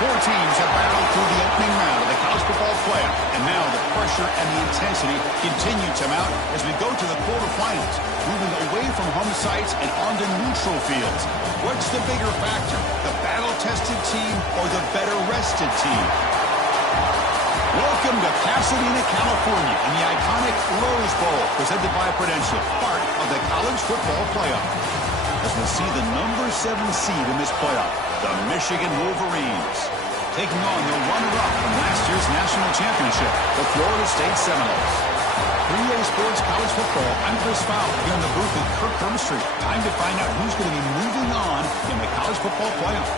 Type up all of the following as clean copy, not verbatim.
Four teams have battled through the opening round of the college football playoff, and now the pressure and the intensity continue to mount as we go to the quarterfinals, moving away from home sites and onto neutral fields. What's the bigger factor, the battle-tested team or the better-rested team? Welcome to Pasadena, California, in the iconic Rose Bowl, presented by Prudential, part of the college football playoff. As we'll see the number 7 seed in this playoff, the Michigan Wolverines, taking on the runner-up from last year's national championship, the Florida State Seminoles. 3A Sports College Football, I'm Chris Fowler, here in the booth at Kirk Street. Time to find out who's going to be moving on in the college football playoff.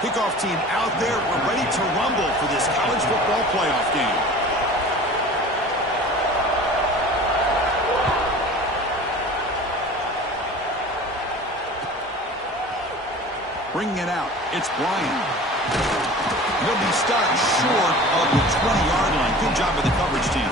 Kickoff team out there. We're ready to rumble for this college football playoff game. Bringing it out, it's Bryant. He'll be stopped short of the 20-yard line. Good job by the coverage team.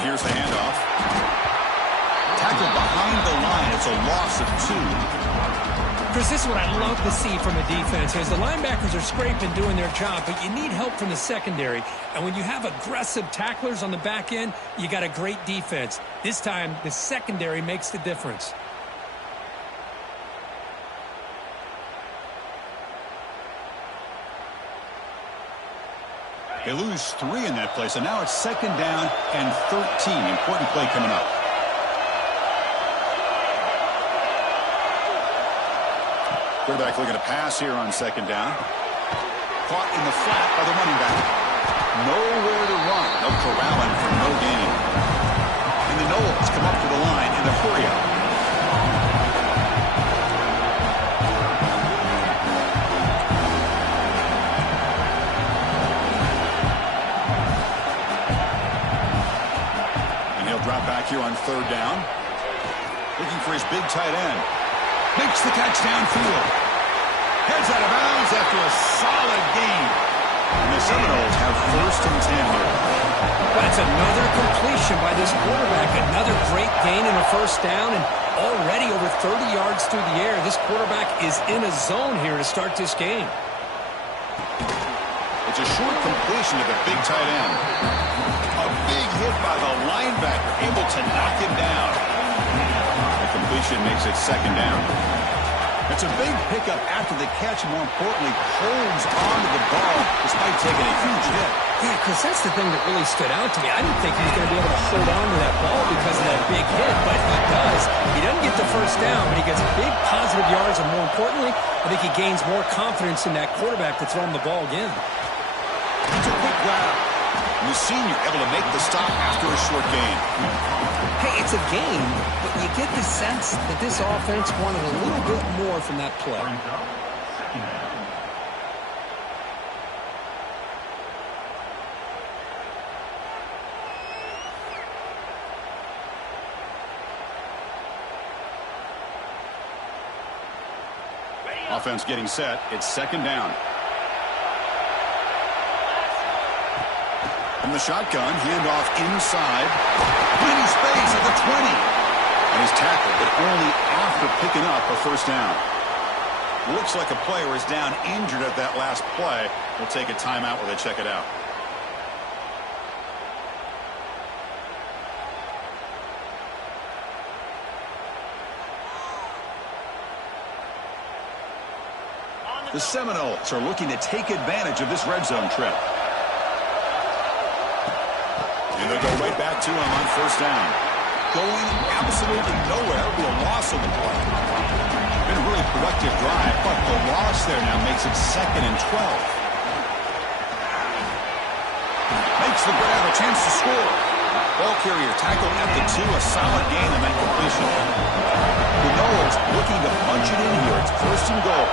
Here's the handoff. Tackled behind the line. It's a loss of 2. Chris, this is what I love to see from a defense. As the linebackers are scraping, doing their job, but you need help from the secondary. And when you have aggressive tacklers on the back end, you got a great defense. This time, the secondary makes the difference. They lose 3 in that play, so now it's 2nd down and 13. Important play coming up. Quarterback looking to pass here on 2nd down. Caught in the flat by the running back. Nowhere to run. No corralling for no gain. And the Noles come up to the line in the hurry-up. Drop back here on 3rd down. Looking for his big tight end. Makes the catch downfield. Heads out of bounds after a solid gain. And the Seminoles have 1st and 10 here. That's another completion by this quarterback. Another great gain in a 1st down, and already over 30 yards through the air. This quarterback is in a zone here to start this game. It's a short completion to the big tight end. A big hit by the linebacker, able to knock him down. The completion makes it 2nd down. It's a big pickup after the catch, more importantly, holds onto the ball despite taking a huge hit. Yeah, because that's the thing that really stood out to me. I didn't think he was going to be able to hold on to that ball because of that big hit, but he does. He doesn't get the 1st down, but he gets big positive yards, and more importantly, I think he gains more confidence in that quarterback to throw him the ball again. It's a quick route. And the senior able to make the stop after a short gain. Hey, it's a game, but you get the sense that this offense wanted a little bit more from that play. Offense getting set. It's 2nd down. From the shotgun, handoff inside. Plenty space at the 20. And he's tackled, but only after picking up a 1st down. Looks like a player is down injured at that last play. We'll take a timeout while they check it out. The Seminoles are looking to take advantage of this red zone trip. And they'll go right back to him on first down. Going absolutely nowhere. It'll be a loss of the play. Been a really productive drive, but the loss there now makes it 2nd and 12. Makes the grab, a chance to score. Ball carrier tackled at the 2, a solid gain on that completion. The Noles looking to punch it in here. It's 1st and goal.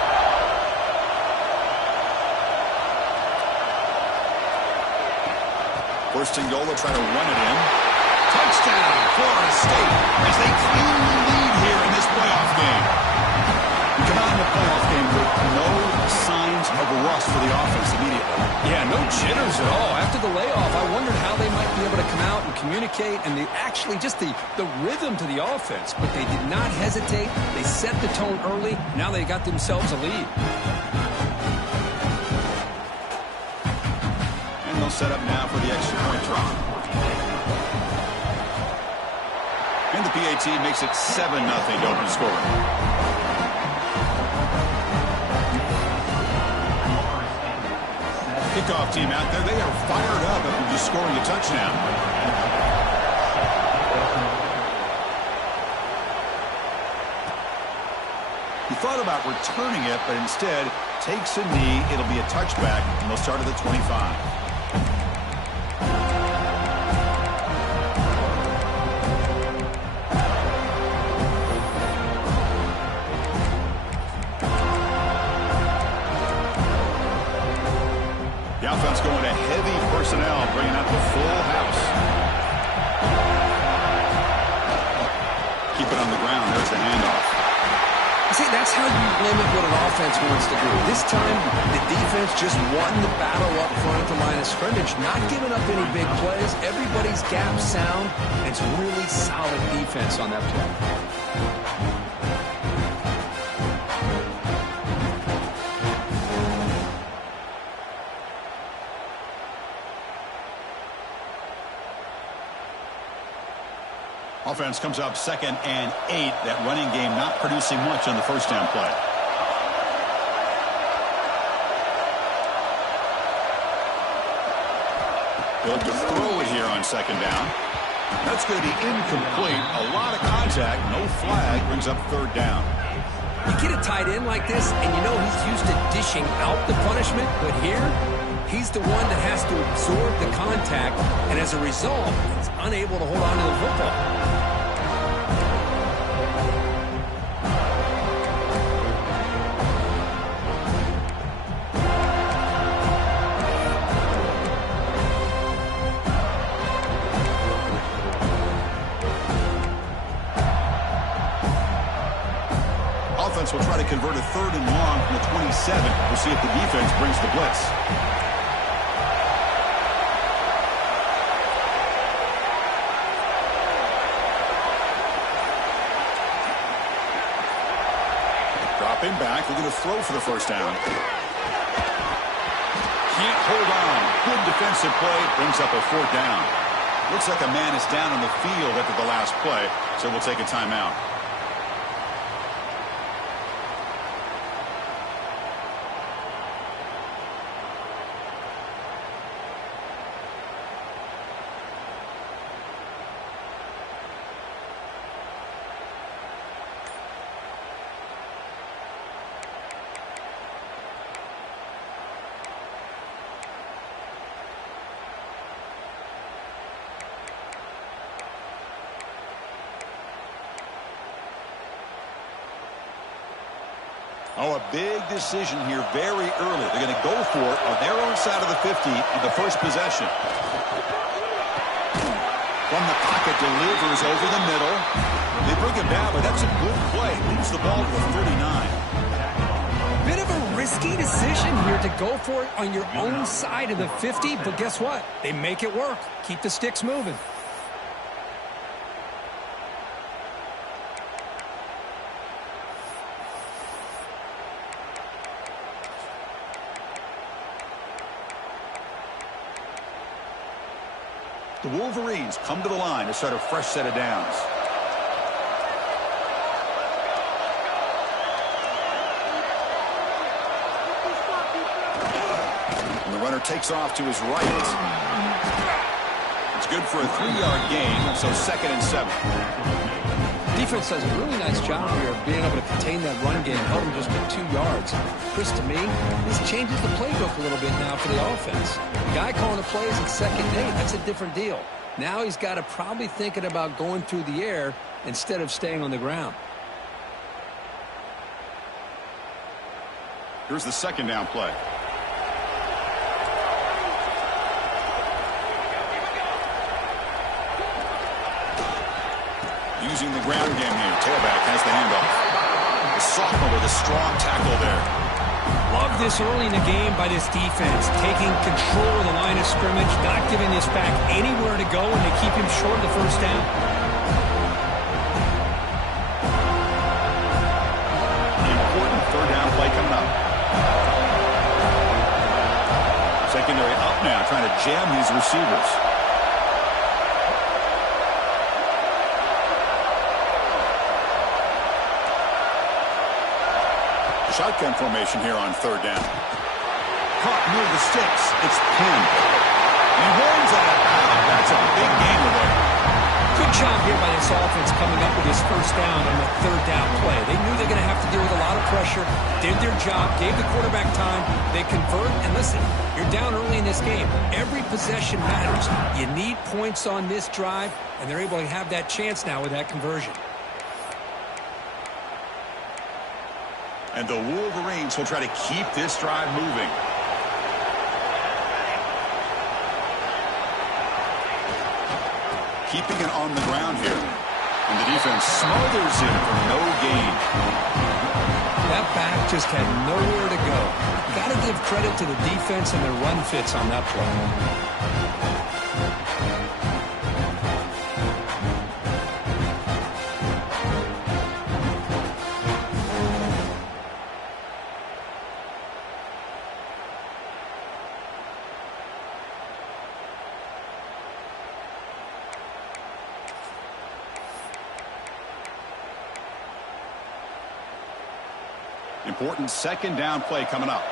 First and goal, they'll try to run it in. Touchdown, Florida State, as they claim the lead here in this playoff game. We come out in the playoff game with no signs of rust for the offense immediately. Yeah, no jitters at all. After the layoff, I wondered how they might be able to come out and communicate and actually just the rhythm to the offense. But they did not hesitate. They set the tone early. Now they got themselves a lead. They'll set up now for the extra point try. And the PAT makes it 7-0 to open scoring. Kickoff team out there. They are fired up after just scoring a touchdown. He thought about returning it, but instead takes a knee. It'll be a touchback, and they'll start at the 25. The offense going to heavy personnel, bringing out the full house. Keep it on the ground. There's the handoff. See, that's how you limit what an offense wants to do. This time, the defense just won the battle up front at the line of scrimmage, not giving up any big plays. Everybody's gap sound, and it's really solid defense on that play. Offense comes up 2nd and 8. That running game not producing much on the first down play. They'll throw it here on 2nd down. That's going to be incomplete. A lot of contact. No flag. Brings up 3rd down. You get a tight end like this, and you know he's used to dishing out the punishment, but here, he's the one that has to absorb the contact, and as a result, he's unable to hold on to the football. Will try to convert a 3rd and long from the 27. We'll see if the defense brings the blitz. Dropping back. They're going to throw for the first down. Can't hold on. Good defensive play. Brings up a 4th down. Looks like a man is down on the field after the last play, so we'll take a timeout. Oh, a big decision here very early. They're going to go for it on their own side of the 50 on the first possession. From the pocket, delivers over the middle. They bring him down, but that's a good play. Moves the ball to the 39. Bit of a risky decision here to go for it on your own side of the 50, but guess what? They make it work. Keep the sticks moving. The Wolverines come to the line to start a fresh set of downs. And the runner takes off to his right. It's good for a 3-yard gain, so 2nd and 7. Defense does a really nice job here of being able to contain that run game, held him just at 2 yards. Chris, to me, this changes the playbook a little bit now for the offense. The guy calling the plays at 2nd and 8, that's a different deal. Now he's got to probably thinking about going through the air instead of staying on the ground. Here's the 2nd down play. Using the ground game here. Tailback has the handoff. The sophomore with a strong tackle there. Love this early in the game by this defense. Taking control of the line of scrimmage, not giving this back anywhere to go, and they keep him short of the 1st down. The important 3rd down play coming up. Secondary up now, trying to jam these receivers. Shotgun formation here on 3rd down. Caught near the sticks. It's pinned. He holds out of bounds. That's a big gainer there. Good job here by this offense coming up with his 1st down on the 3rd down play. They knew they're going to have to deal with a lot of pressure, did their job, gave the quarterback time, they convert, and listen, you're down early in this game. Every possession matters. You need points on this drive, and they're able to have that chance now with that conversion. And the Wolverines will try to keep this drive moving. Keeping it on the ground here. And the defense smothers him for no gain. That back just had nowhere to go. Got to give credit to the defense and their run fits on that play. Important 2nd down play coming up.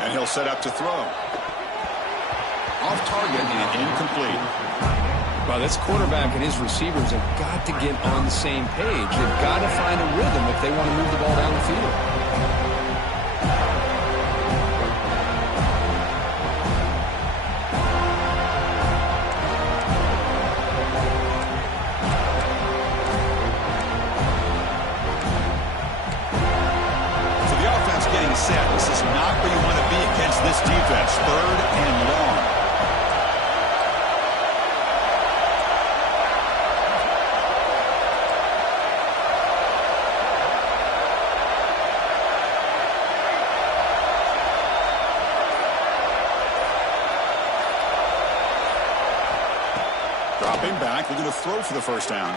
And he'll set up to throw. Off target and incomplete. Well, this quarterback and his receivers have got to get on the same page. They've got to find a rhythm if they want to move the ball down the field. Set. This is not where you want to be against this defense. 3rd and long. Dropping back, looking to throw for the 1st down.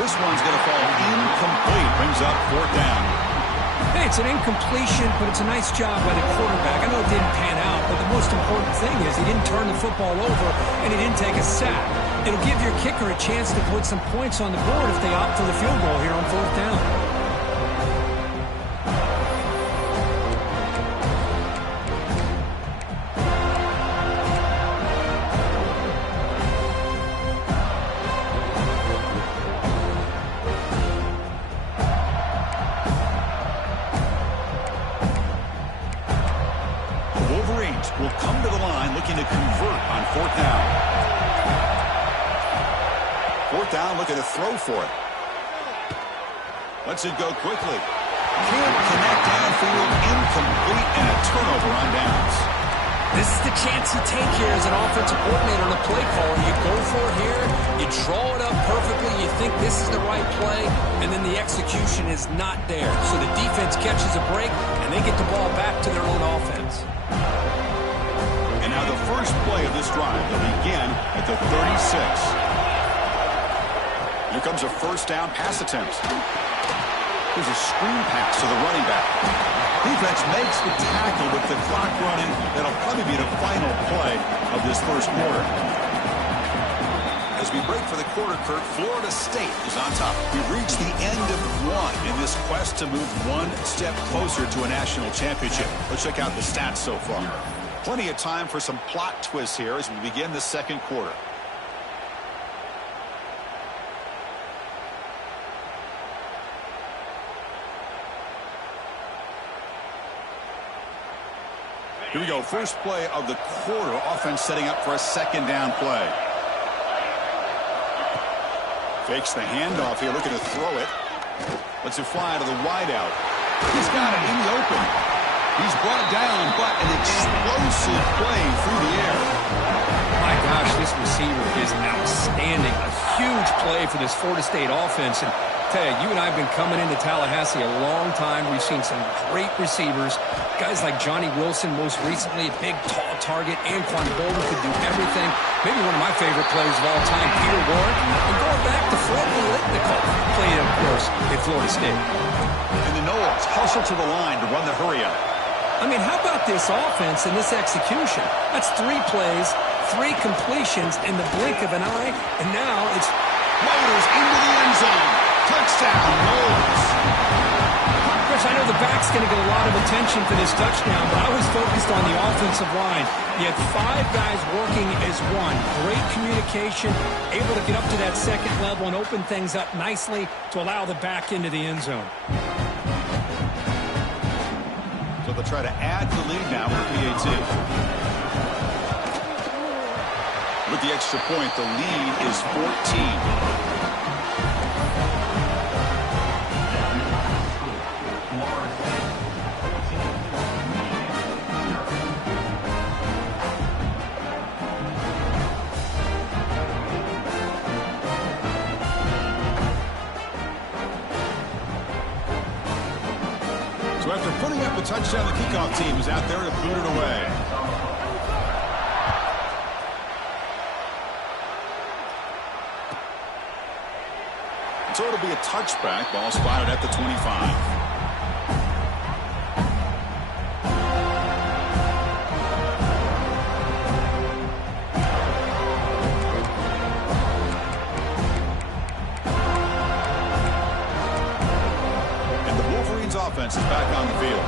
This one's going to fall incomplete. Brings up 4th down. Hey, it's an incompletion, but it's a nice job by the quarterback. I know it didn't pan out, but the most important thing is he didn't turn the football over and he didn't take a sack. It'll give your kicker a chance to put some points on the board if they opt for the field goal here on 4th down. Will come to the line looking to convert on 4th down. 4th down, looking to throw for it. Lets it go quickly. Can't connect downfield, incomplete, and a turnover on downs. This is the chance you take here as an offensive coordinator and a play caller. You go for it here, you draw it up perfectly, you think this is the right play, and then the execution is not there. So the defense catches a break, and they get the ball back to their own offense. And now the first play of this drive will begin at the 36. Here comes a 1st down pass attempt. There's a screen pass to the running back. Defense makes the tackle with the clock running. That'll probably be the final play of this 1st quarter. As As we break for the quarter, Kurt, Florida State is on top. We've reached the end of one in this quest to move one step closer to a national championship. Let's check out the stats so far. Plenty of time for some plot twists here as we begin the second quarter. Here we go. First play of the quarter. Offense setting up for a second down play. Fakes the handoff here. Looking to throw it. Lets it fly to the wideout. He's got it in the open. He's brought down, but an explosive play through the air. My gosh, this receiver is outstanding. A huge play for this Florida State offense. And tell you, you and I have been coming into Tallahassee a long time. We've seen some great receivers. Guys like Johnny Wilson, most recently, a big, tall target. Anquan Bolden could do everything. Maybe one of my favorite players of all time, Peter Warrick. And going back to Fred Biletnikoff, played, of course, at Florida State. And the Noles hustle to the line to run the hurry-up. I mean, how about this offense and this execution? That's 3 plays, 3 completions in the blink of an eye, and now it's motors into the end zone. Touchdown, Noles. Chris, I know the back's going to get a lot of attention for this touchdown, but I was focused on the offensive line. You had 5 guys working as one. Great communication, able to get up to that second level and open things up nicely to allow the back into the end zone. So they'll try to add the lead now with PAT. With the extra point, the lead is 14. So after putting up the touchdown, the kickoff team is out there to boot it away. So it'll be a touchback. Ball spotted at the 25. Offense is back on the field.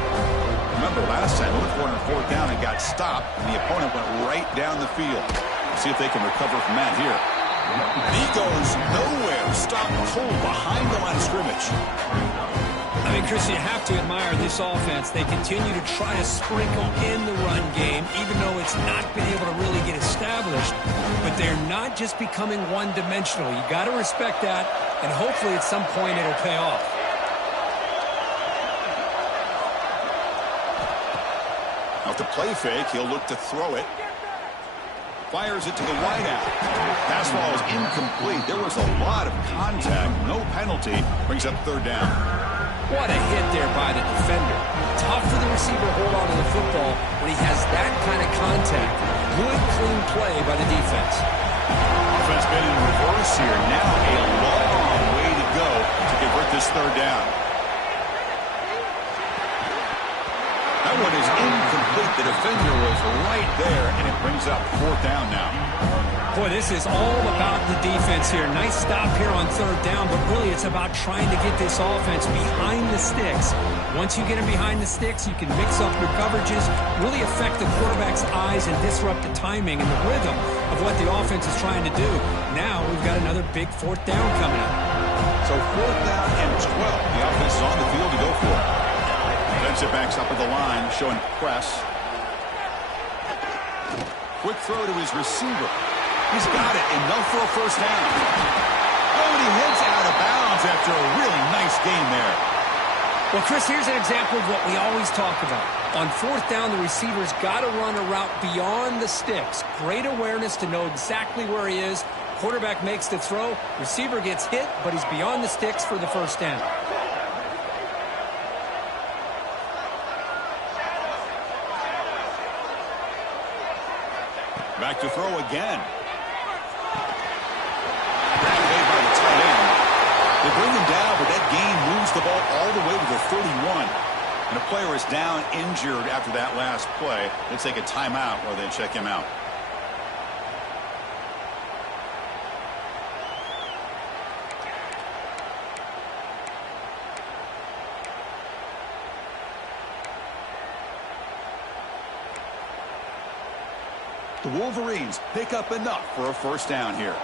Remember, last time, went for it on 4th down and got stopped, and the opponent went right down the field. See if they can recover from that here. And he goes nowhere. Stopped cold behind the line of scrimmage. I mean, Chris, you have to admire this offense. They continue to try to sprinkle in the run game, even though it's not been able to really get established. But they're not just becoming one-dimensional. You got to respect that, and hopefully at some point it'll pay off. Off the play fake, he'll look to throw it. Fires it to the wideout. Pass ball is incomplete. There was a lot of contact. No penalty. Brings up 3rd down. What a hit there by the defender. Tough for the receiver to hold on to the football when he has that kind of contact. Good, clean play by the defense. Offense been in reverse here. Now a long way to go to convert this 3rd down. That one is incomplete. The defender was right there, and it brings up 4th down now. Boy, this is all about the defense here. Nice stop here on 3rd down, but really it's about trying to get this offense behind the sticks. Once you get them behind the sticks, you can mix up your coverages, really affect the quarterback's eyes and disrupt the timing and the rhythm of what the offense is trying to do. Now we've got another big 4th down coming up. So 4th down and 12. The offense is on the field to go for it. Defensive backs up at the line, showing press. Quick throw to his receiver. He's got it, enough for a 1st down. Oh, and he heads out of bounds after a really nice game there. Well, Chris, here's an example of what we always talk about. On 4th down, the receiver's got to run a route beyond the sticks. Great awareness to know exactly where he is. Quarterback makes the throw. Receiver gets hit, but he's beyond the sticks for the 1st down. Back to throw again. Made by the tight end. They bring him down, but that gain moves the ball all the way to the 31. And a player is down injured after that last play. They take a timeout while they check him out. The Wolverines pick up enough for a first down here.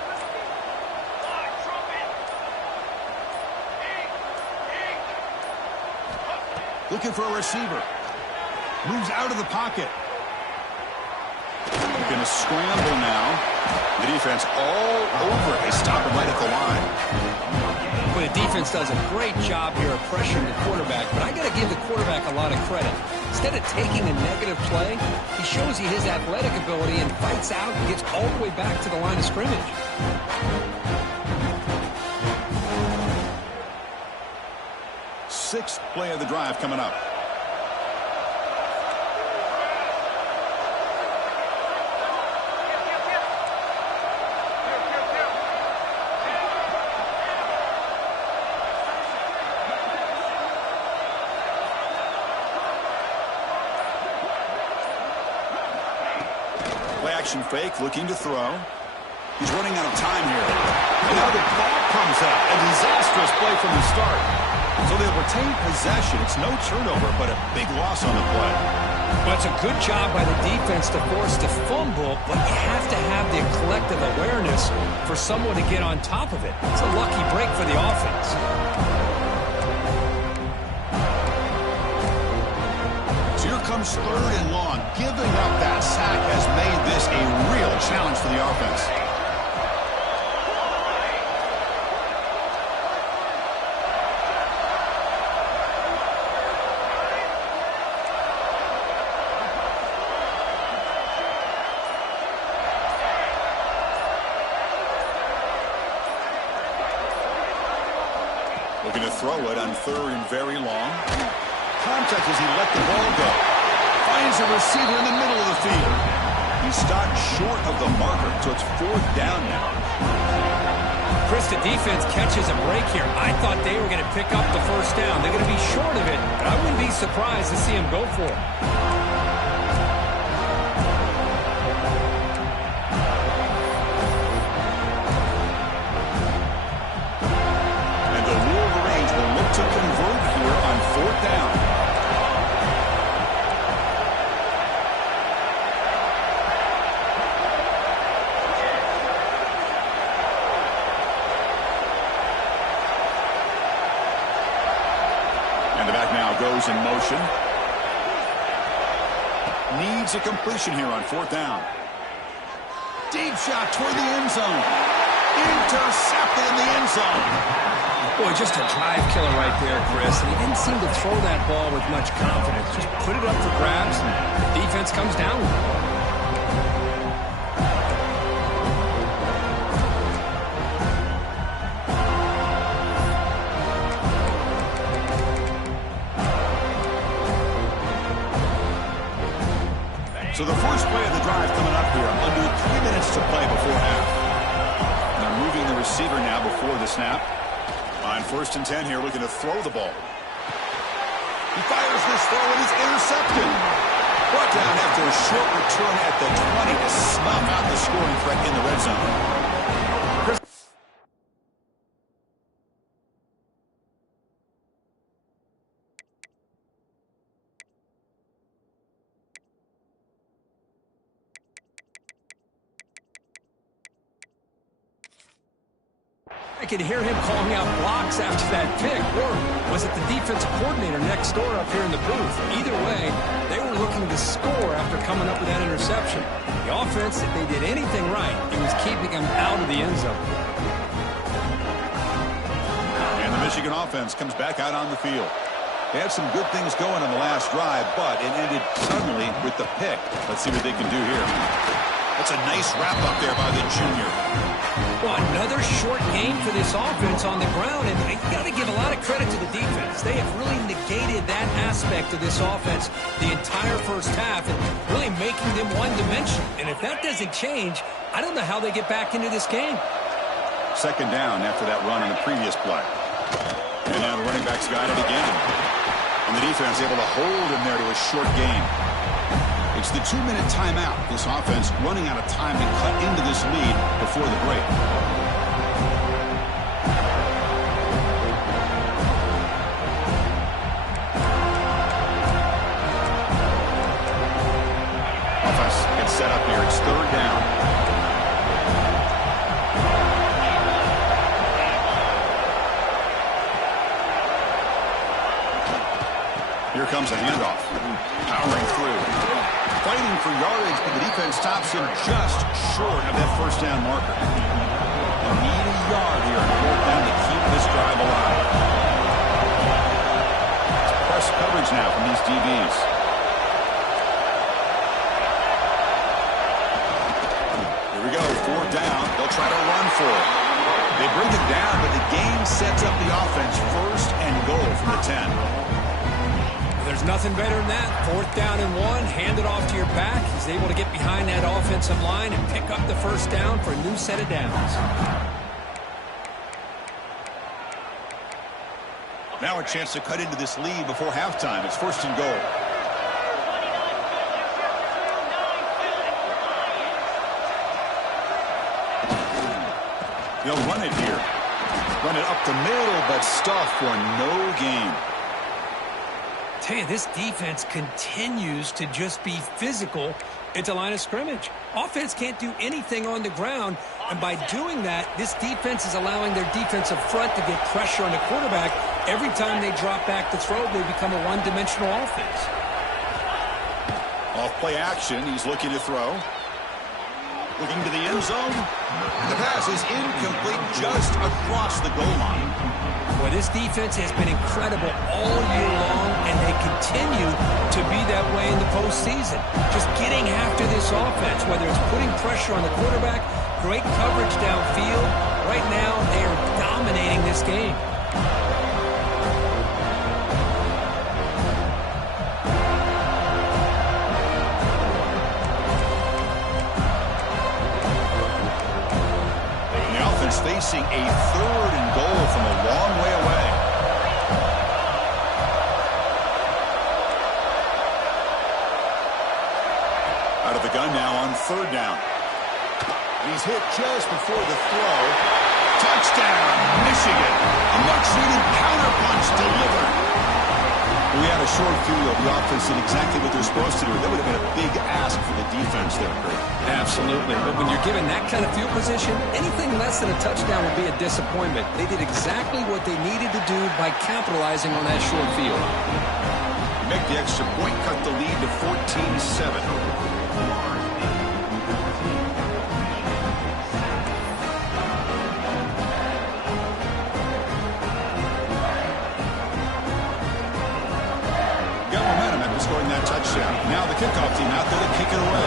Looking for a receiver. Moves out of the pocket. Going to scramble now. The defense all over. They stop him right at the line. Well, the defense does a great job here of pressuring the quarterback, but I got to give the quarterback a lot of credit. Instead of taking a negative play, he shows you his athletic ability and fights out and gets all the way back to the line of scrimmage. Sixth play of the drive coming up. Play action fake, looking to throw. He's running out of time here. And now the ball comes out. A disastrous play from the start. So they'll retain possession. It's no turnover, but a big loss on the play. Well, it's a good job by the defense to force the fumble, but you have to have the collective awareness for someone to get on top of it. It's a lucky break for the offense. So here comes third and long. Giving up that sack has made this a real challenge for the offense. Looking to throw it on third and very long. Contact as he let the ball go. Finds a receiver in the middle of the field. He stopped short of the marker, so it's fourth down now. Chris, the defense catches a break here. I thought they were going to pick up the first down. They're going to be short of it, but I wouldn't be surprised to see him go for it. To convert here on fourth down. And the back now goes in motion. Needs a completion here on fourth down. Deep shot toward the end zone. Intercepted in the end zone. Boy, just a drive killer right there, Chris. And he didn't seem to throw that ball with much confidence. Just put it up for grabs, and the defense comes down with it. So the first play of the drive coming up here. Under 3 minutes to play before half. They're moving the receiver now before the snap. On first and 10 here, looking to throw the ball. He fires this throw and is intercepted. Brought down after a short return at the 20 to snuff out the scoring threat in the red zone. I could hear him calling out blocks after that pick, or was it the defensive coordinator next door up here in the booth? Either way, they were looking to score after coming up with that interception. The offense, if they did anything right, it was keeping them out of the end zone. And the Michigan offense comes back out on the field. They had some good things going on the last drive, but it ended suddenly with the pick. Let's see what they can do here. That's a nice wrap up there by the junior. Well, another short game for this offense on the ground, and you got to give a lot of credit to the defense. They have really negated that aspect of this offense the entire first half and really making them one-dimensional. And if that doesn't change, I don't know how they get back into this game. Second down after that run on the previous play. And now the running back's got it again. And the defense able to hold him there to a short gain. It's the 2-minute timeout. This offense running out of time to cut into this lead before the break. Offense gets set up here. It's third third down. Here comes a handoff. Powering through. Fighting for yardage, but the defense stops him just short of that first down marker. They need a yard here in fourth down to keep this drive alive. It's press coverage now from these DBs. Here we go, fourth down. They'll try to run for it. They bring it down, but the game sets up the offense first and goal from the 10. There's nothing better than that. Fourth down and 1, hand it off to your back. He's able to get behind that offensive line and pick up the first down for a new set of downs. Now a chance to cut into this lead before halftime. It's first and goal. They'll run it here. Run it up the middle, but stuff for no gain. Tell you, this defense continues to just be physical at the line of scrimmage. Offense can't do anything on the ground, and by doing that, this defense is allowing their defensive front to get pressure on the quarterback. Every time they drop back to throw, they become a one-dimensional offense. Off play action, he's looking to throw. Looking to the end zone. The pass is incomplete just across the goal line. Boy, this defense has been incredible all year long, and they continue to be that way in the postseason. Just getting after this offense, whether it's putting pressure on the quarterback, great coverage downfield. Right now, they are dominating this game. Facing a third and goal from a long way away. Out of the gun now on third down. He's hit just before the throw. Touchdown, Michigan. A much-needed counterpunch delivered. We had a short field. The offense did exactly what they're supposed to do. That would have been a big ask for the defense there, Kurt. Absolutely. But when you're given that kind of field position, anything less than a touchdown would be a disappointment. They did exactly what they needed to do by capitalizing on that short field. Make the extra point, cut the lead to 14-7. Scoring that touchdown. Now the kickoff team out there to kick it away.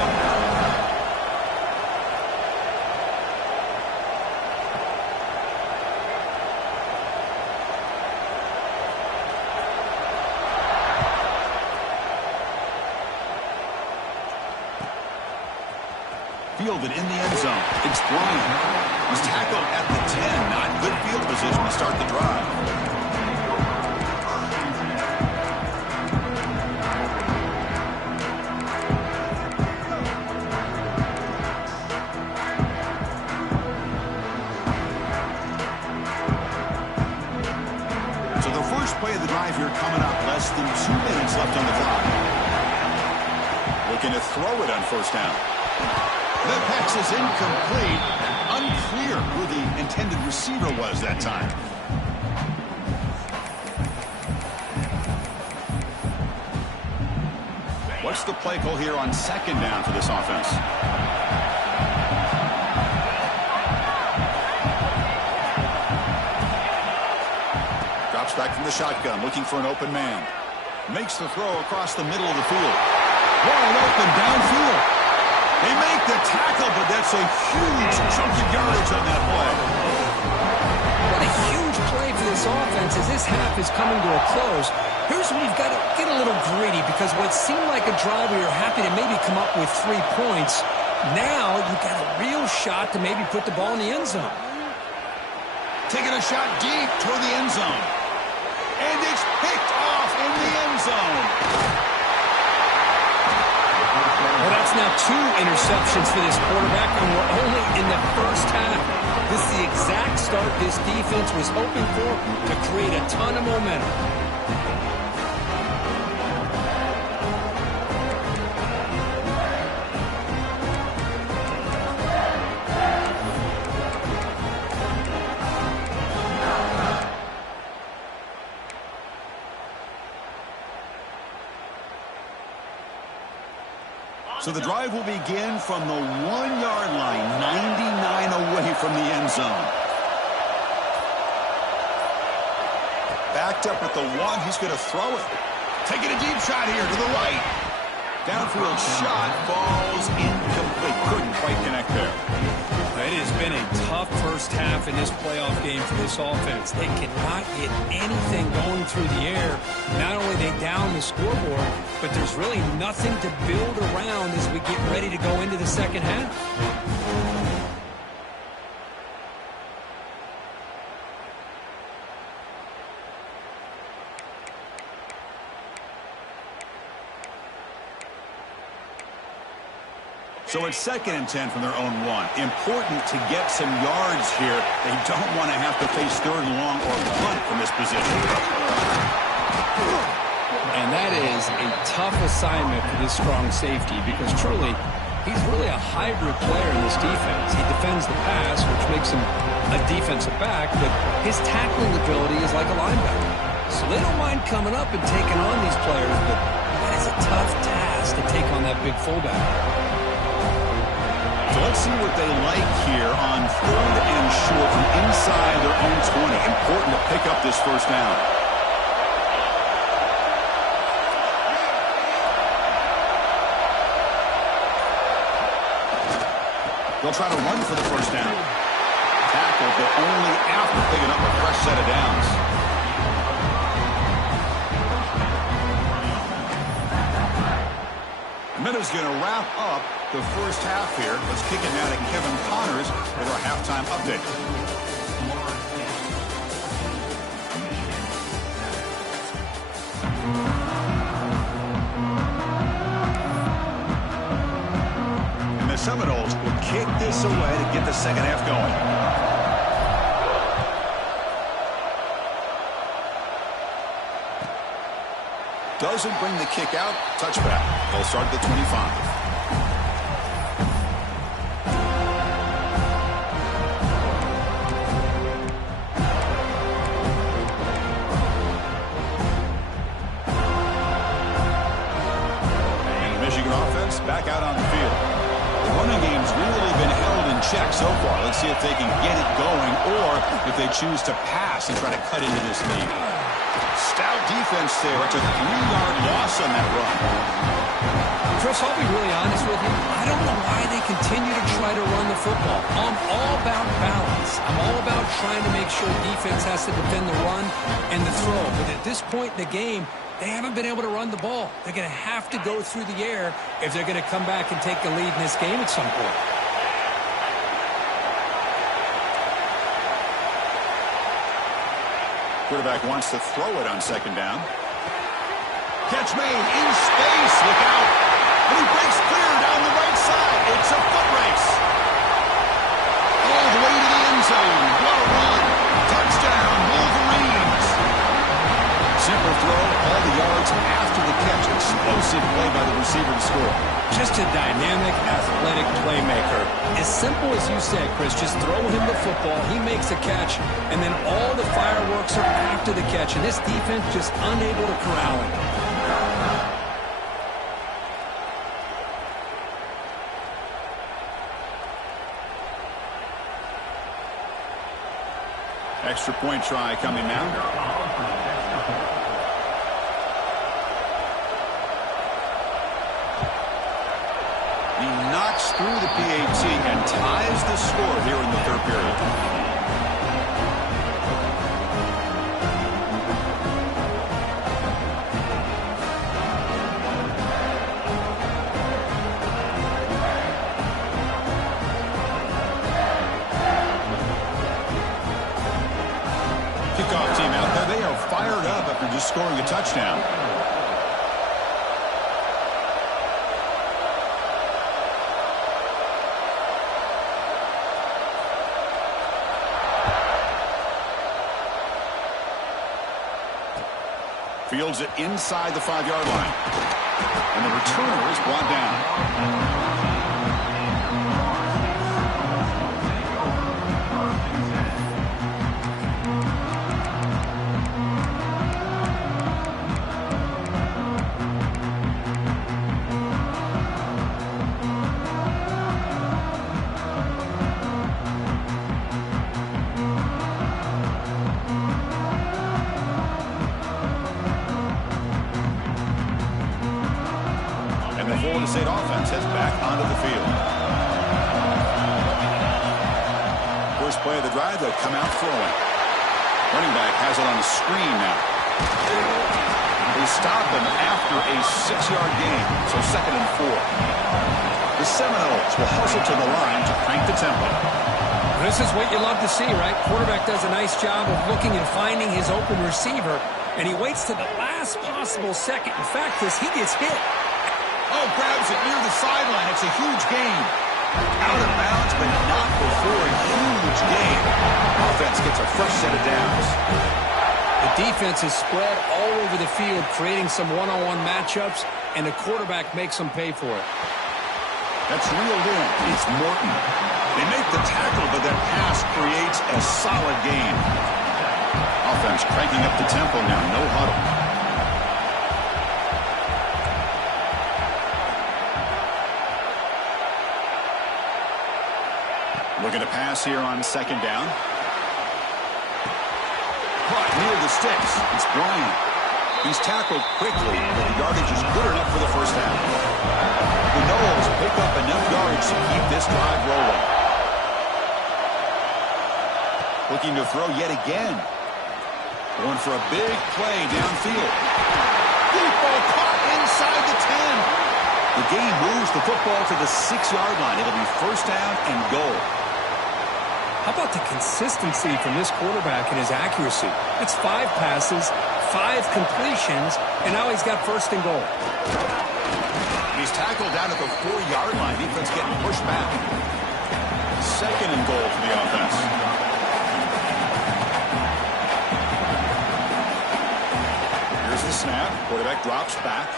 Fielded in the end zone. It's Bryant. He's tackled at the 10. Not good field position to start the drive. Play of the drive here coming up. Less than 2 minutes left on the clock. Looking to throw it on first down. The pass is incomplete. Unclear who the intended receiver was that time. What's the play call here on second down for this offense? Back from the shotgun, looking for an open man. Makes the throw across the middle of the field. Wide open downfield. They make the tackle, but that's a huge chunk of yardage on that play. What a huge play for this offense as this half is coming to a close. Here's where you've got to get a little greedy, because what seemed like a drive where you're happy to maybe come up with 3 points, now you've got a real shot to maybe put the ball in the end zone. Taking a shot deep toward the end zone. And it's picked off in the end zone. Well, that's now 2 interceptions for this quarterback, and we're only in the first half. This is the exact start this defense was hoping for to create a ton of momentum. So the drive will begin from the 1-yard line, 99 away from the end zone. Backed up at the 1. He's going to throw it. Taking a deep shot here to the right. Downfield shot falls incomplete. Couldn't quite connect there. It has been a tough first half in this playoff game for this offense. They cannot get anything going through the air. Not only they down the scoreboard, but there's really nothing to build around as we get ready to go into the second half. So it's 2nd and 10 from their own 1. Important to get some yards here. They don't want to have to face 3rd and long or punt from this position. And that is a tough assignment for this strong safety because truly, he's really a hybrid player in this defense. He defends the pass, which makes him a defensive back, but his tackling ability is like a linebacker. So they don't mind coming up and taking on these players, but it is a tough task to take on that big fullback. So let's see what they like here on 3rd and short from inside their own 20. Important to pick up this first down. They'll try to run for the first down. Tackle, but only after picking up a fresh set of downs. Minuta's going to wrap up the first half here. Let's kick it now to Kevin Connors with our halftime update. And the Seminoles will kick this away to get the second half going. Doesn't bring the kick out. Touchback. They'll start at the 25. And the Michigan offense back out on the field. The running game's really been held in check so far. Let's see if they can get it going or if they choose to pass and try to cut into this lead. Stout defense there. It's a 3-yard loss on that run. Chris, I'll be really honest with you. I don't know why they continue to try to run the football. I'm all about balance. I'm all about trying to make sure defense has to defend the run and the throw. But at this point in the game, they haven't been able to run the ball. They're going to have to go through the air if they're going to come back and take the lead in this game at some point. Quarterback wants to throw it on 2nd down. Catch made in space. Look out. And he breaks clear down the right side. It's a foot race. All the way to the end zone. What a run. Touchdown, Wolverines. Simple throw. All the yards after the catch. Explosive play by the receiver to score. Just a dynamic, athletic playmaker. As simple as you said, Chris, just throw him the football, he makes a catch, and then all the fireworks are after the catch, and this defense just unable to corral him. Extra point try coming now. He knocks through the PAT and ties the score here in the 3rd period. Kickoff team out there. They are fired up after just scoring a touchdown. Fields it inside the 5-yard line. And the returner is brought down. State offense heads back onto the field. First play of the drive, they'll come out throwing. Running back has it on the screen now. They stop him after a 6-yard gain, so 2nd and 4. The Seminoles will hustle to the line to crank the tempo. This is what you love to see, right? Quarterback does a nice job of looking and finding his open receiver, and he waits to the last possible second. In fact, he gets hit. Oh, grabs it near the sideline. It's a huge gain. Out of bounds, but not before a huge gain. Offense gets a fresh set of downs. The defense is spread all over the field, creating some one-on-one matchups, and the quarterback makes them pay for it. That's reeled in. It's Morton. They make the tackle, but that pass creates a solid gain. Offense cranking up the tempo now. No huddle. Looking to pass here on 2nd down. Caught near the sticks. It's Bryant. He's tackled quickly, but the yardage is good enough for the first half. The Noles pick up enough yards to keep this drive rolling. Looking to throw yet again. Going for a big play downfield. Deep ball caught inside the 10. The game moves the football to the 6-yard line. It'll be 1st down and goal. How about the consistency from this quarterback and his accuracy? That's 5 passes, 5 completions, and now he's got 1st and goal. He's tackled down at the 4-yard line. Defense getting pushed back. 2nd and goal for the offense. Here's the snap. Quarterback drops back.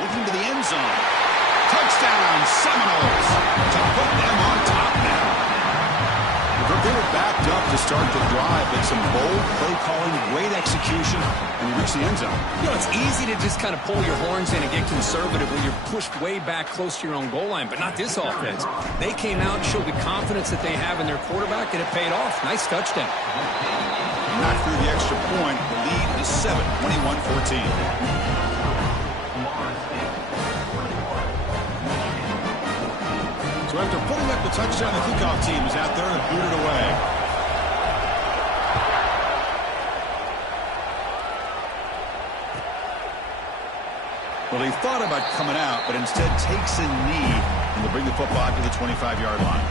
Looking to the end zone. Touchdown, Seminoles, to put them on top now. They were backed up to start the drive, but some bold play calling, great execution, and you reach the end zone. You know, it's easy to just kind of pull your horns in and get conservative when you're pushed way back close to your own goal line, but not this offense. They came out and showed the confidence that they have in their quarterback, and it paid off. Nice touchdown. Not through the extra point. The lead is 7, 21-14. So after putting up the touchdown, the kickoff team is out there to boot it away. Well, he thought about coming out, but instead takes a knee and will bring the football to the 25-yard line.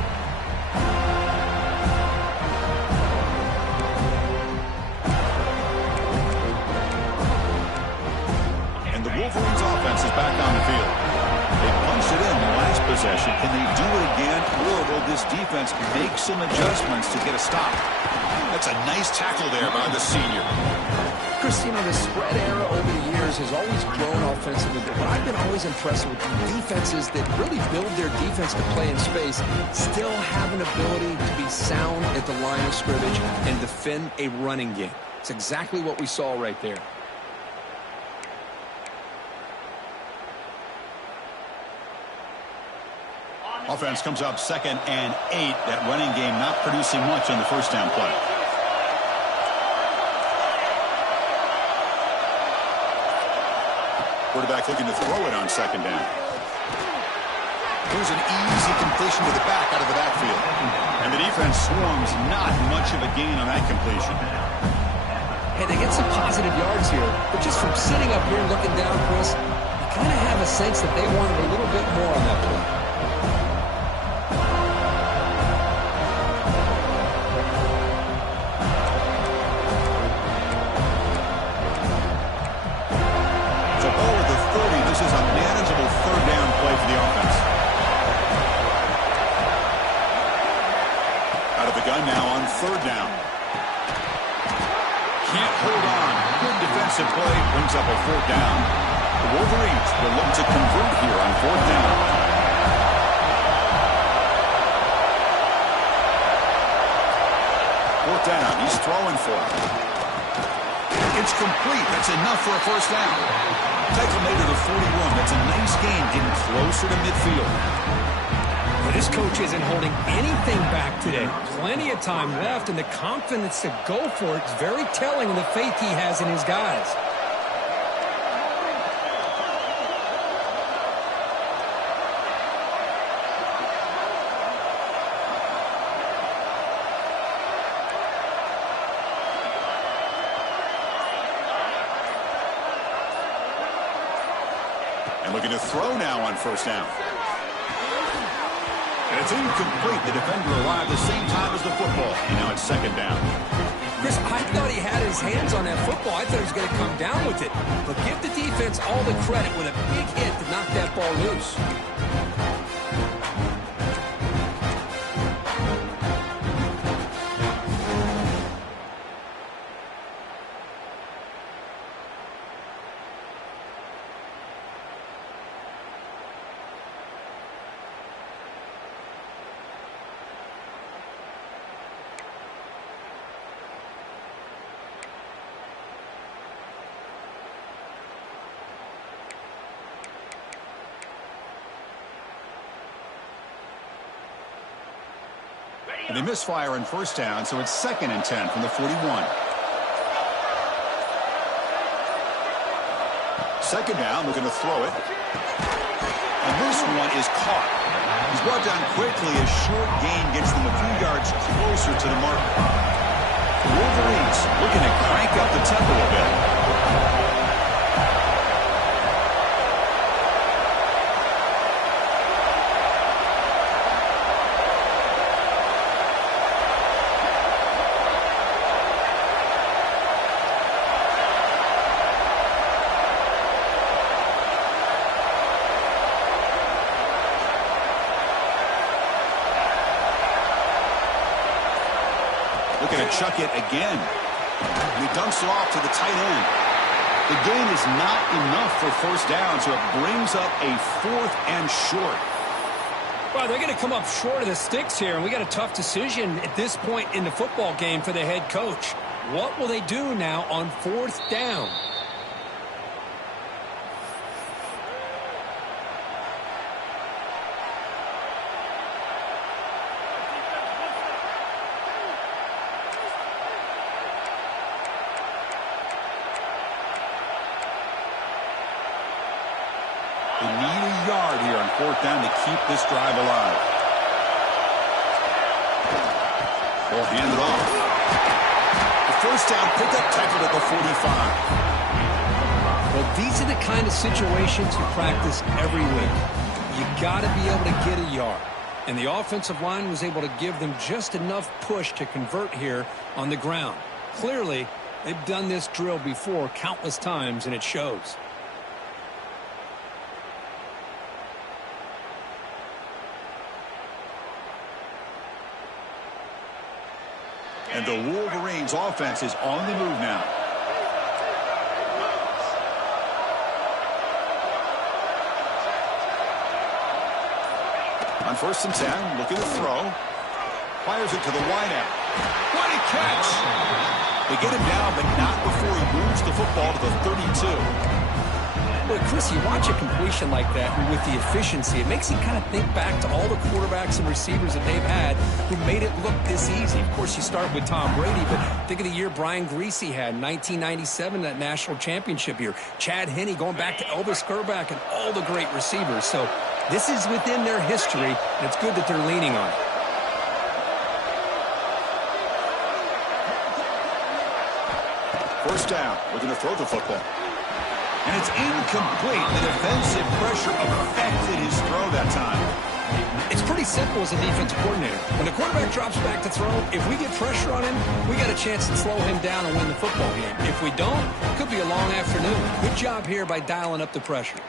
And the Wolverines offense is back on the field. They punched it in the last possession. Can they do it again, or will this defense make some adjustments to get a stop? That's a nice tackle there by the senior. Chris, you know, the spread era over the years has always grown offensively, but what I've been always impressed with defenses that really build their defense to play in space still have an ability to be sound at the line of scrimmage and defend a running game. It's exactly what we saw right there. Offense comes up 2nd and 8. That running game not producing much on the 1st down play. Quarterback looking to throw it on 2nd down. Here's an easy completion to the back out of the backfield. And the defense swarms, not much of a gain on that completion. Hey, they get some positive yards here, but just from sitting up here and looking down, Chris, you kind of have a sense that they wanted a little bit more on that play. This is a manageable 3rd down play for the offense. Out of the gun now on 3rd down. Can't hold on. Good defensive play. Brings up a 4th down. The Wolverines will look to convert here on 4th down. 4th down. He's throwing for it. It's complete. That's enough for a 1st down. Tackle made to the 41. That's a nice gain, getting closer to midfield. But this coach isn't holding anything back today. Plenty of time left, and the confidence to go for it is very telling of the faith he has in his guys. Looking to throw now on first down. And it's incomplete. The defender arrived the same time as the football. And now it's second down. Chris, I thought he had his hands on that football. I thought he was going to come down with it. But give the defense all the credit with a big hit to knock that ball loose. And they misfire in first down, so it's 2nd and 10 from the 41. Second down, looking to throw it. And this one is caught. He's brought down quickly. A short gain gets them a few yards closer to the mark. The Wolverines looking to crank up the tempo a bit. Looking to chuck it again. And he dumps it off to the tight end. The gain is not enough for first down, so it brings up a 4th and short. Well, they're going to come up short of the sticks here, and we got a tough decision at this point in the football game for the head coach. What will they do now on 4th down? They need a yard here on 4th down to keep this drive alive. They'll hand it off. The first down pickup tackled at the 45. Well, these are the kind of situations you practice every week. You got to be able to get a yard. And the offensive line was able to give them just enough push to convert here on the ground. Clearly, they've done this drill before countless times, and it shows. And the Wolverines offense is on the move now. On 1st and 10, looking to throw. Fires it to the wideout. What a catch! They get him down, but not before he moves the football to the 32. Well, Chris, you watch a completion like that, and with the efficiency, it makes you kind of think back to all the quarterbacks and receivers that they've had who made it look this easy. Of course, you start with Tom Brady, but think of the year Brian Griese had in 1997, that national championship year. Chad Henne going back to Elvis Grbac and all the great receivers. So this is within their history, and it's good that they're leaning on it. First down, looking to throw the football. And it's incomplete. The defensive pressure affected his throw that time. It's pretty simple as a defensive coordinator. When the quarterback drops back to throw, if we get pressure on him, we got a chance to slow him down and win the football game. If we don't, it could be a long afternoon. Good job here by dialing up the pressure.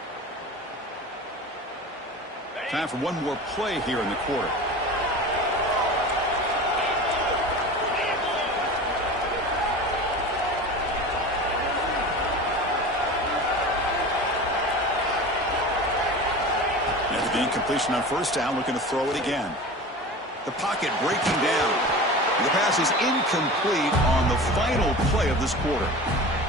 Time for one more play here in the quarter. The incompletion on first down, looking to throw it again. The pocket breaking down. The pass is incomplete on the final play of this quarter.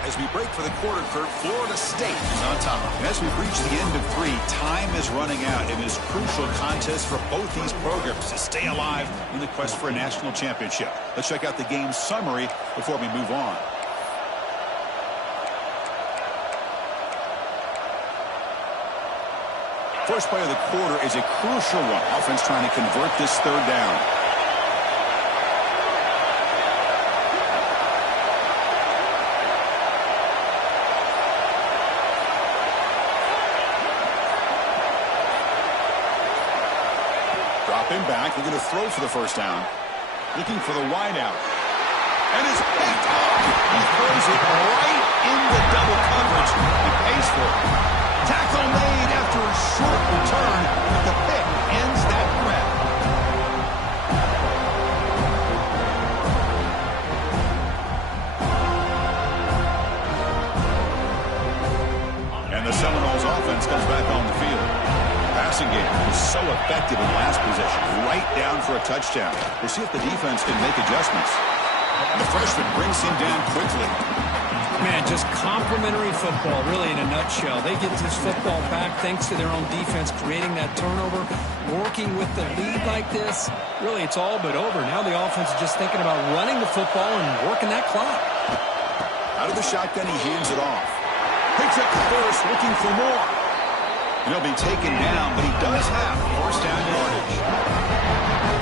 As we break for the quarter, Kurt, Florida State is on top. And as we reach the end of 3, time is running out in this crucial contest for both these programs to stay alive in the quest for a national championship. Let's check out the game summary before we move on. First play of the quarter is a crucial one. Offense trying to convert this 3rd down. back, looking to throw for the first down. Looking for the wide out. And it's picked off. He throws it right in the double coverage. He pays for it. Tackle made after a short return, but the pick ends that threat. And the Seminoles offense comes back on the field. Passing game was so effective in last possession, right down for a touchdown. We'll see if the defense can make adjustments. And the freshman brings him down quickly. Man, just complimentary football, really, in a nutshell. They get this football back thanks to their own defense, creating that turnover, working with the lead like this. Really, it's all but over. Now the offense is just thinking about running the football and working that clock. Out of the shotgun, he hands it off. Picks up the first, looking for more. And he'll be taken down, but he does have first down yardage.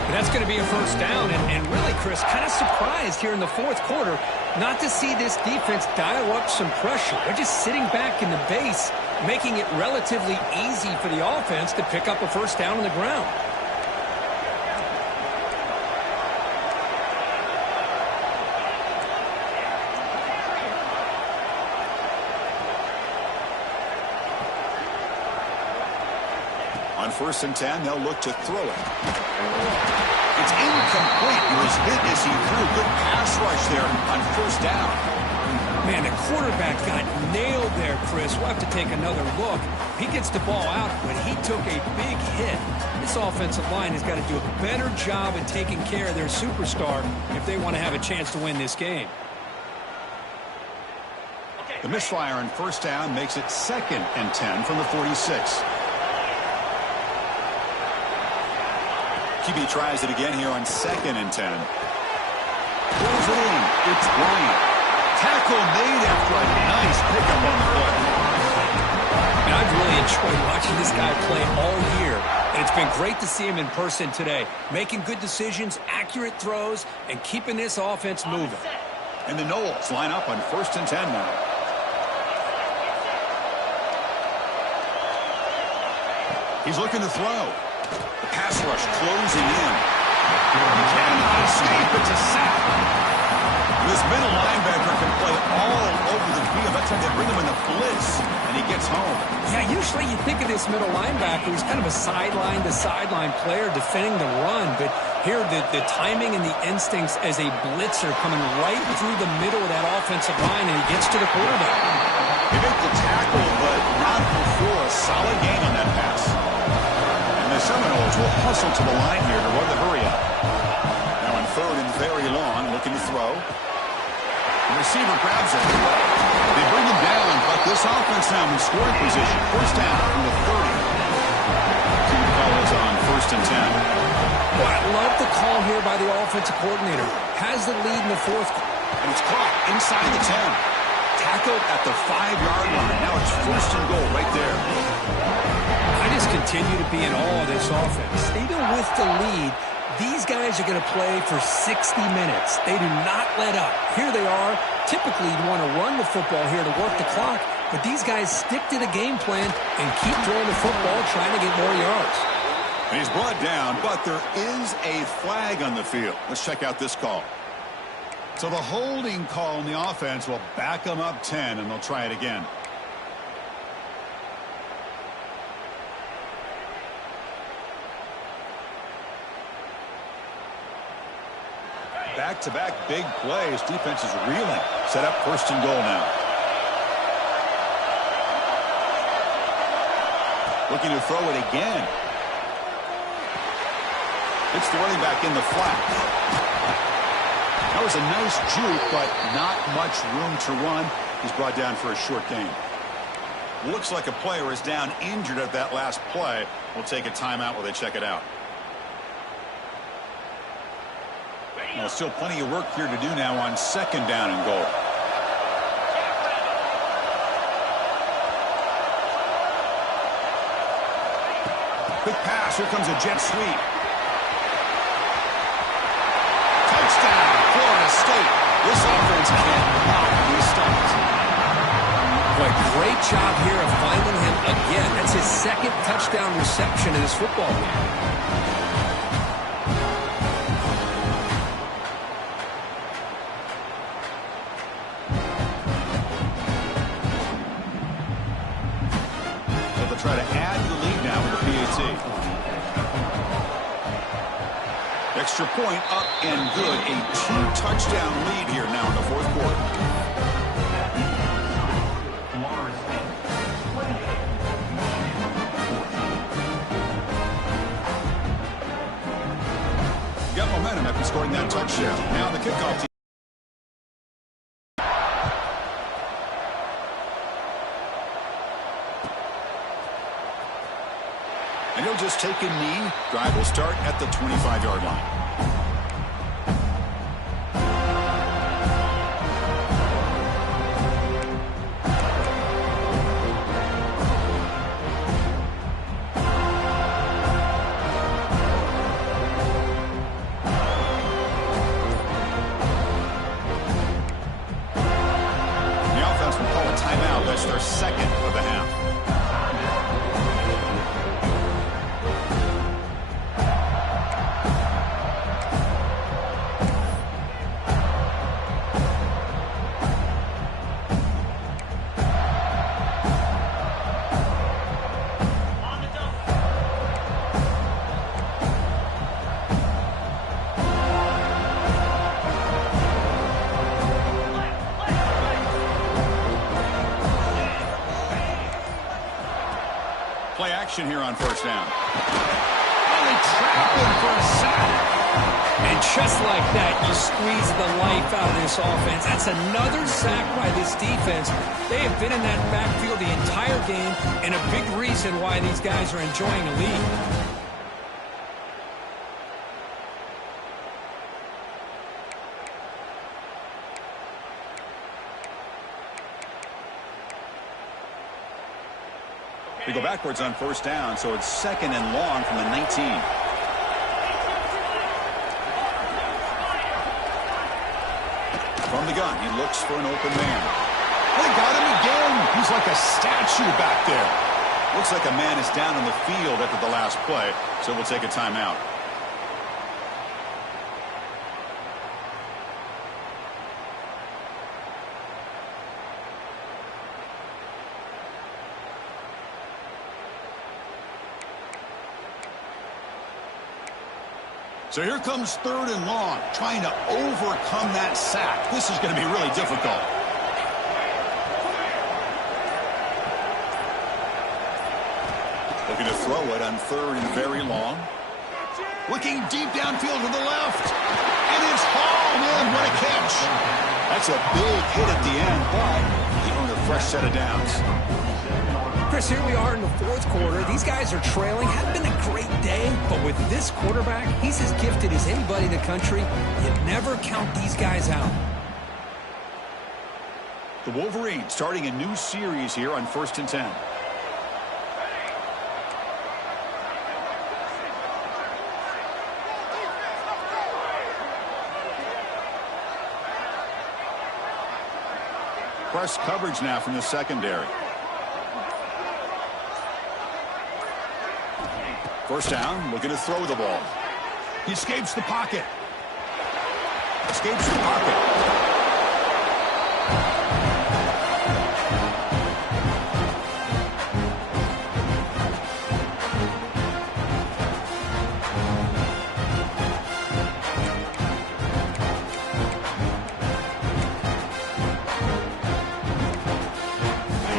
That's going to be a first down, and really, Chris, kind of surprised here in the fourth quarter not to see this defense dial up some pressure. They're just sitting back in the base, making it relatively easy for the offense to pick up a first down on the ground. On 1st and 10, they'll look to throw it. It's incomplete. He was hit as he threw. Good pass rush there on first down. Man, the quarterback got nailed there, Chris. We'll have to take another look. He gets the ball out, but he took a big hit. This offensive line has got to do a better job at taking care of their superstar if they want to have a chance to win this game. The misfire on first down makes it 2nd and 10 from the 46. QB tries it again here on 2nd and 10. Pulls it in. It's Bryant. Tackle made after a nice pickup on the play. And I've really enjoyed watching this guy play all year. And it's been great to see him in person today. Making good decisions, accurate throws, and keeping this offense moving. And the Noles line up on 1st and 10 now. He's looking to throw. The pass rush closing in. He cannot escape. It's a sack. This middle linebacker can play all over the field. That's how they bring him in the blitz, and he gets home. Yeah, usually you think of this middle linebacker, he's kind of a sideline-to-sideline player defending the run, but here the timing and the instincts as a blitzer coming right through the middle of that offensive line, and he gets to the quarterback. He made the tackle, but not before a solid gain on that pass. The Seminoles will hustle to the line here to run the hurry up. Now on 3rd and very long, looking to throw. The receiver grabs it. They bring him down, but this offense now in scoring position. First down from the 30. Team call is on 1st and 10. Well, I love the call here by the offensive coordinator. Has the lead in the fourth. And it's caught inside the 10. Tackled at the 5-yard line. Now it's 1st and goal right there. I just continue to be in awe of this offense. Even with the lead, these guys are going to play for 60 minutes. They do not let up. Here they are. Typically, you want to run the football here to work the clock, but these guys stick to the game plan and keep throwing the football, trying to get more yards. And he's brought down, but there is a flag on the field. Let's check out this call. So the holding call on the offense will back them up 10, and they'll try it again. Back-to-back big plays. Defense is reeling. Set up 1st and goal now. Looking to throw it again. It's the running back in the flat. That was a nice juke, but not much room to run. He's brought down for a short gain. Looks like a player is down injured at that last play. We'll take a timeout while they check it out. Well, still plenty of work here to do now on 2nd down and goal. Quick pass. Here comes a jet sweep. Touchdown, Florida State. This offense cannot be stopped. Boy, great job here of finding him again. That's his 2nd touchdown reception in this football game. see. Extra point up and good. A 2-touchdown lead here now in the fourth quarter. Got momentum after scoring that touchdown. Now the kickoff team. And he'll just take a knee. Drive will start at the 25-yard line. The offense will call a timeout. That's their second of the half. Play action here on first down. And they trap him for a sack. And just like that, you squeeze the life out of this offense. That's another sack by this defense. They have been in that backfield the entire game, and a big reason why these guys are enjoying the lead. We go backwards on first down, so it's second and long from the 19. From the gun, he looks for an open man. They got him again. He's like a statue back there. Looks like a man is down in the field after the last play, so we'll take a timeout. So here comes third and long, trying to overcome that sack. This is going to be really difficult. Looking to throw it on third and very long. Looking deep downfield to the left. And it's hauled in. What a catch. That's a big hit at the end, but he earned a fresh set of downs. Chris, here we are in the fourth quarter. These guys are trailing. Hadn't been a great day, but with this quarterback, he's as gifted as anybody in the country. You never count these guys out. The Wolverines starting a new series here on 1st and 10. Press coverage now from the secondary. First down, looking to throw the ball. He escapes the pocket. Escapes the pocket.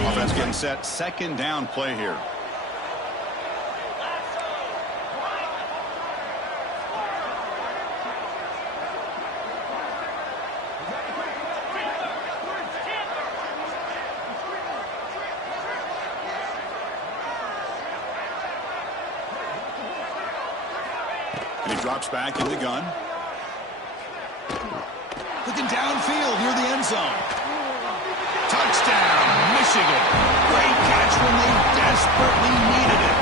Offense getting set. Second down play here. And he drops back in the gun. Looking downfield near the end zone. Touchdown, Michigan. Great catch when they desperately needed it.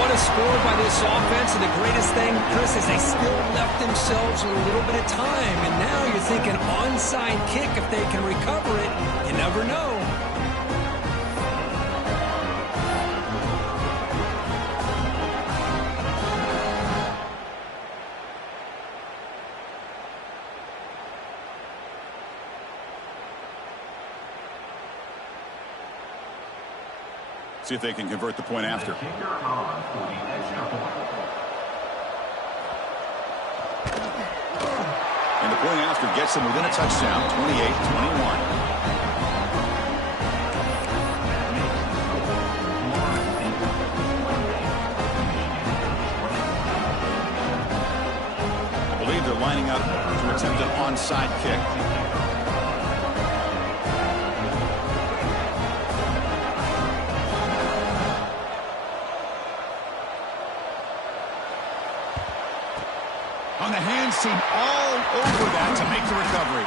What a score by this offense, and the greatest thing, Chris, is they still left themselves with a little bit of time. And now you're thinking onside kick, if they can recover it, you never know. See if they can convert the point after. And the point after gets them within a touchdown, 28-21. They're lining up to attempt an onside kick. On the hands team, all over that to make the recovery.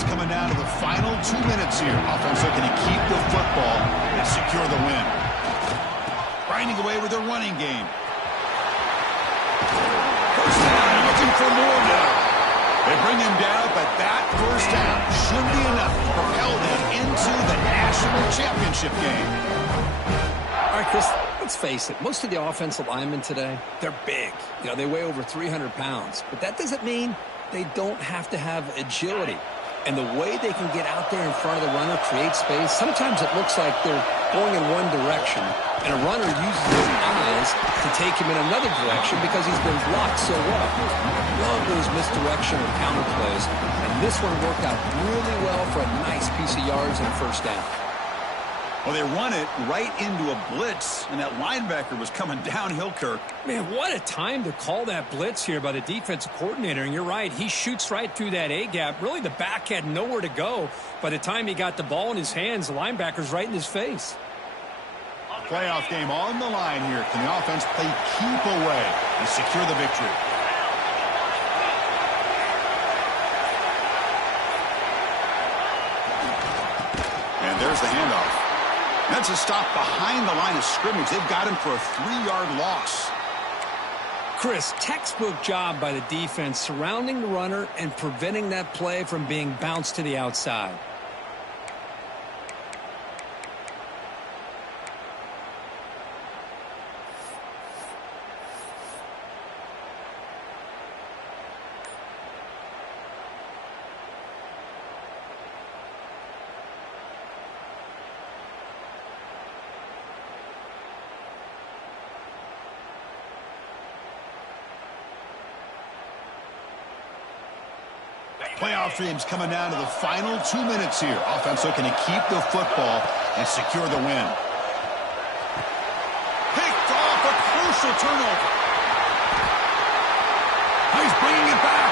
Coming down to the final 2 minutes here. Offense looking to keep the football and secure the win. Grinding away with their running game. First down, looking for more now. They bring him down, but that first down should be enough to propel them into the national championship game. All right, Chris, let's face it. Most of the offensive linemen today, they're big. You know, they weigh over 300 pounds. But that doesn't mean they don't have to have agility. And the way they can get out there in front of the runner, create space, sometimes it looks like they're going in one direction, and a runner uses his eyes to take him in another direction because he's been blocked so well. Love those misdirection or counter plays, and this one worked out really well for a nice piece of yards and a first down. Well, they run it right into a blitz, and that linebacker was coming downhill, Kirk. Man, what a time to call that blitz here by the defensive coordinator. And you're right, he shoots right through that A-gap. Really, the back had nowhere to go. By the time he got the ball in his hands, the linebacker's right in his face. Playoff game on the line here. Can the offense play keep away and secure the victory? And there's the handoff. That's a stop behind the line of scrimmage. They've got him for a 3-yard loss. Chris, textbook job by the defense surrounding the runner and preventing that play from being bounced to the outside. Playoff dreams coming down to the final 2 minutes here. Offense looking to keep the football and secure the win. Picked off, a crucial turnover. He's bringing it back.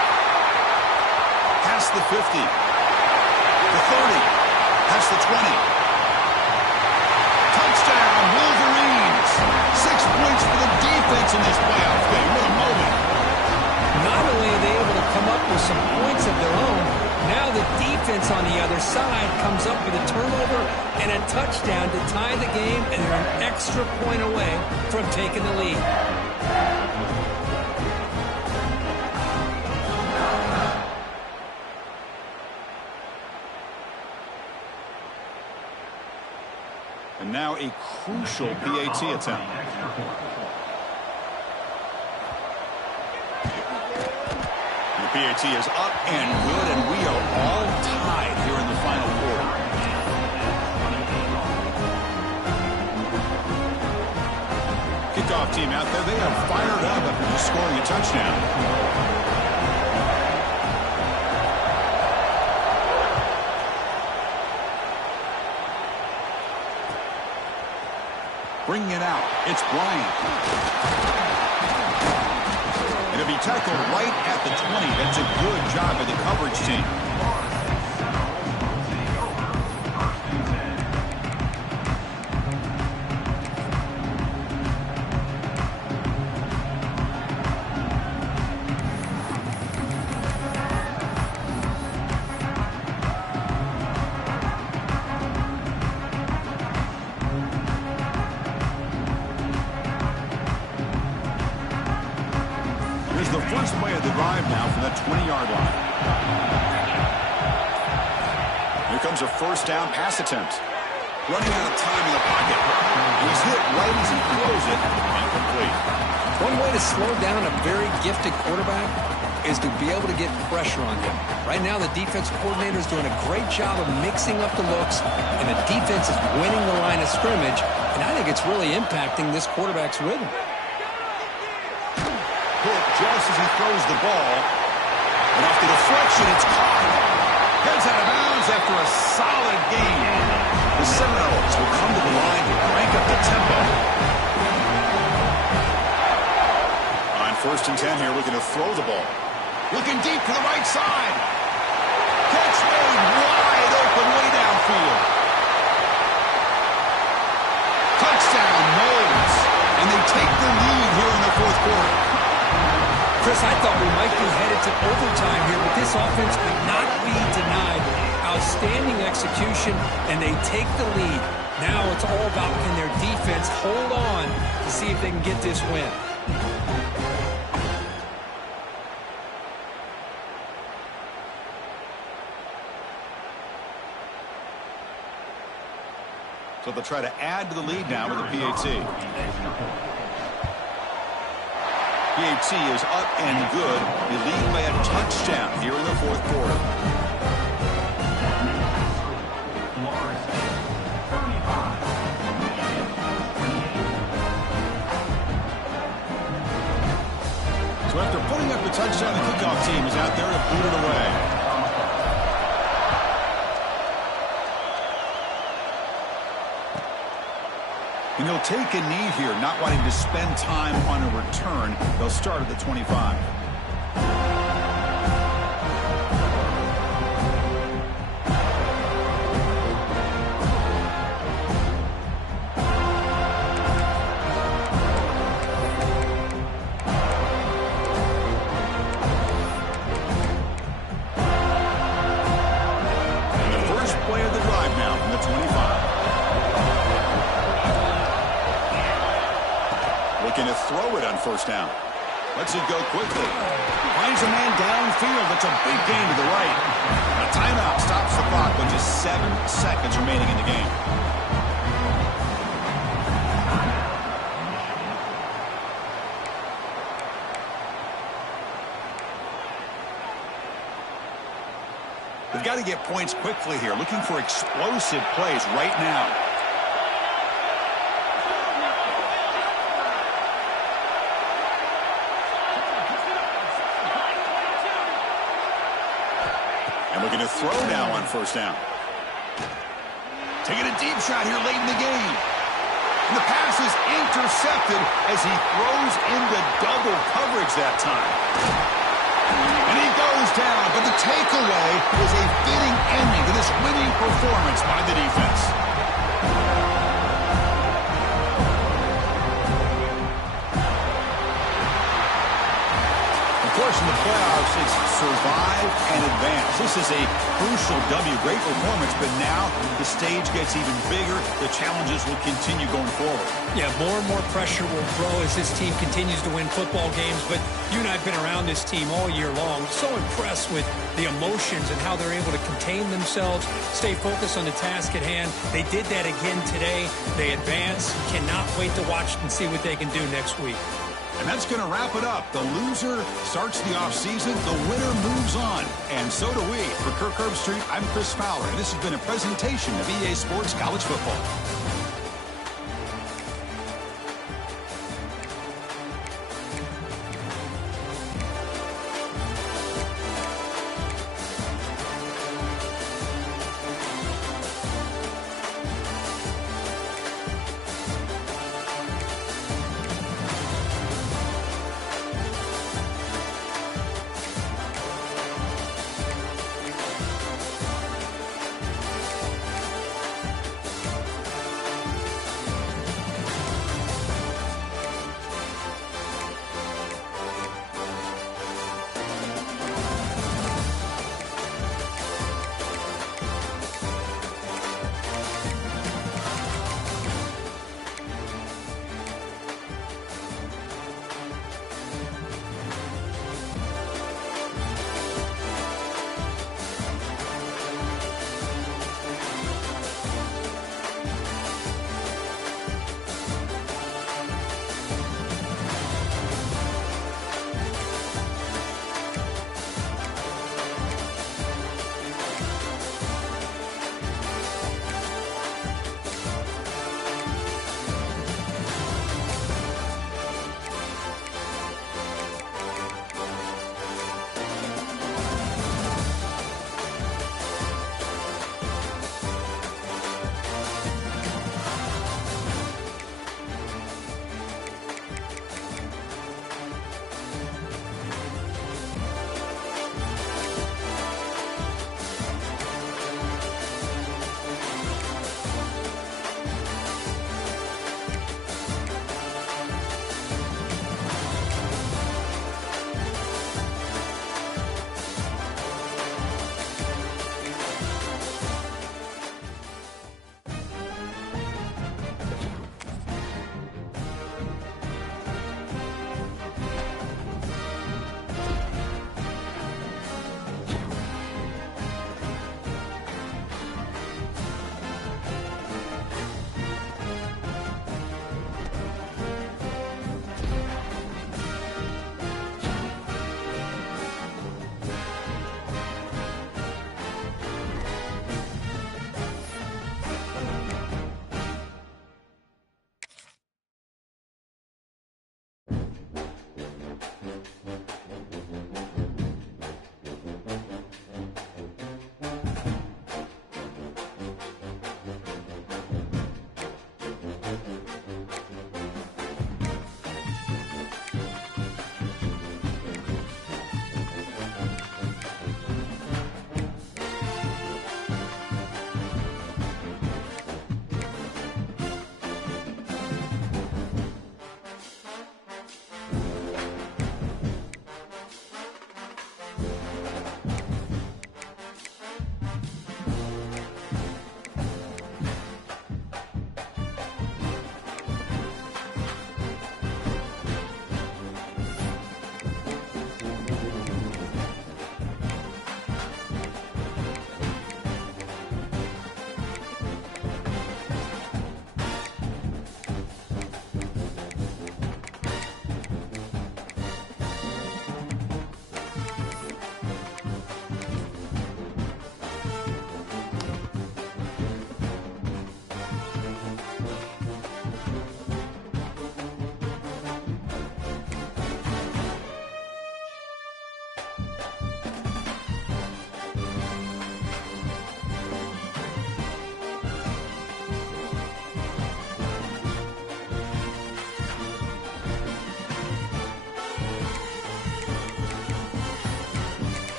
Past the 50. The 30. Past the 20. Touchdown, Wolverines. 6 points for the defense in this playoff game. What a moment. Not only are they able to come up with some points of their own, now the defense on the other side comes up with a turnover and a touchdown to tie the game, and they're an extra point away from taking the lead. And now a crucial PAT attempt. PAT is up and good, and we are all tied here in the final quarter. Kickoff team out there, they are fired up after just scoring a touchdown. Bringing it out, it's Bryant. It'll be tackled right at the 20. That's a good job by the coverage team. The first play of the drive now from that 20-yard line. Here comes a first down pass attempt. running out of time in the pocket. He's hit right as he throws it, incomplete. One way to slow down a very gifted quarterback is to be able to get pressure on him. Right now, the defensive coordinator is doing a great job of mixing up the looks, and the defense is winning the line of scrimmage, and I think it's really impacting this quarterback's rhythm. Hit just as he throws the ball, and off the deflection, it's caught. Heads out of bounds after a solid game. The Seminoles will come to the line to crank up the tempo. On 1st and 10 here, looking to throw the ball. Looking deep to the right side. Catch made wide open way downfield. Touchdown, Noles. And they take the lead here in the 4th quarter. Chris, I thought we might be headed to overtime here, but this offense could not be denied. Outstanding execution, and they take the lead. Now it's all about can their defense hold on to see if they can get this win. So they'll try to add to the lead now with a PAT. PAT is up and good. They lead by a touchdown here in the 4th quarter. So after putting up the touchdown, the kickoff team is out there to boot it away. And he'll take a knee here, not wanting to spend time on a return. They'll start at the 25. And the first play of the drive now from the 25. Looking to throw it on 1st down. Lets it go quickly. Finds a man downfield. That's a big gain to the right. A timeout stops the clock with just 7 seconds remaining in the game. They've got to get points quickly here. Looking for explosive plays right now. And looking to throw now on 1st down. Taking a deep shot here late in the game. And the pass is intercepted as he throws into double coverage that time. And he goes down, but the takeaway is a fitting ending to this winning performance by the defense. Of course, in the playoffs, it's survive and advance. This is a crucial W. Great performance, but now the stage gets even bigger. The challenges will continue going forward. Yeah, more and more pressure will grow as this team continues to win football games, but you and I have been around this team all year long. So impressed with the emotions and how they're able to contain themselves, stay focused on the task at hand. They did that again today. They advance. Cannot wait to watch and see what they can do next week. And that's going to wrap it up. The loser starts the offseason. The winner moves on. And so do we. For Kirk Herbstreit, I'm Chris Fowler, and this has been a presentation of EA Sports College Football.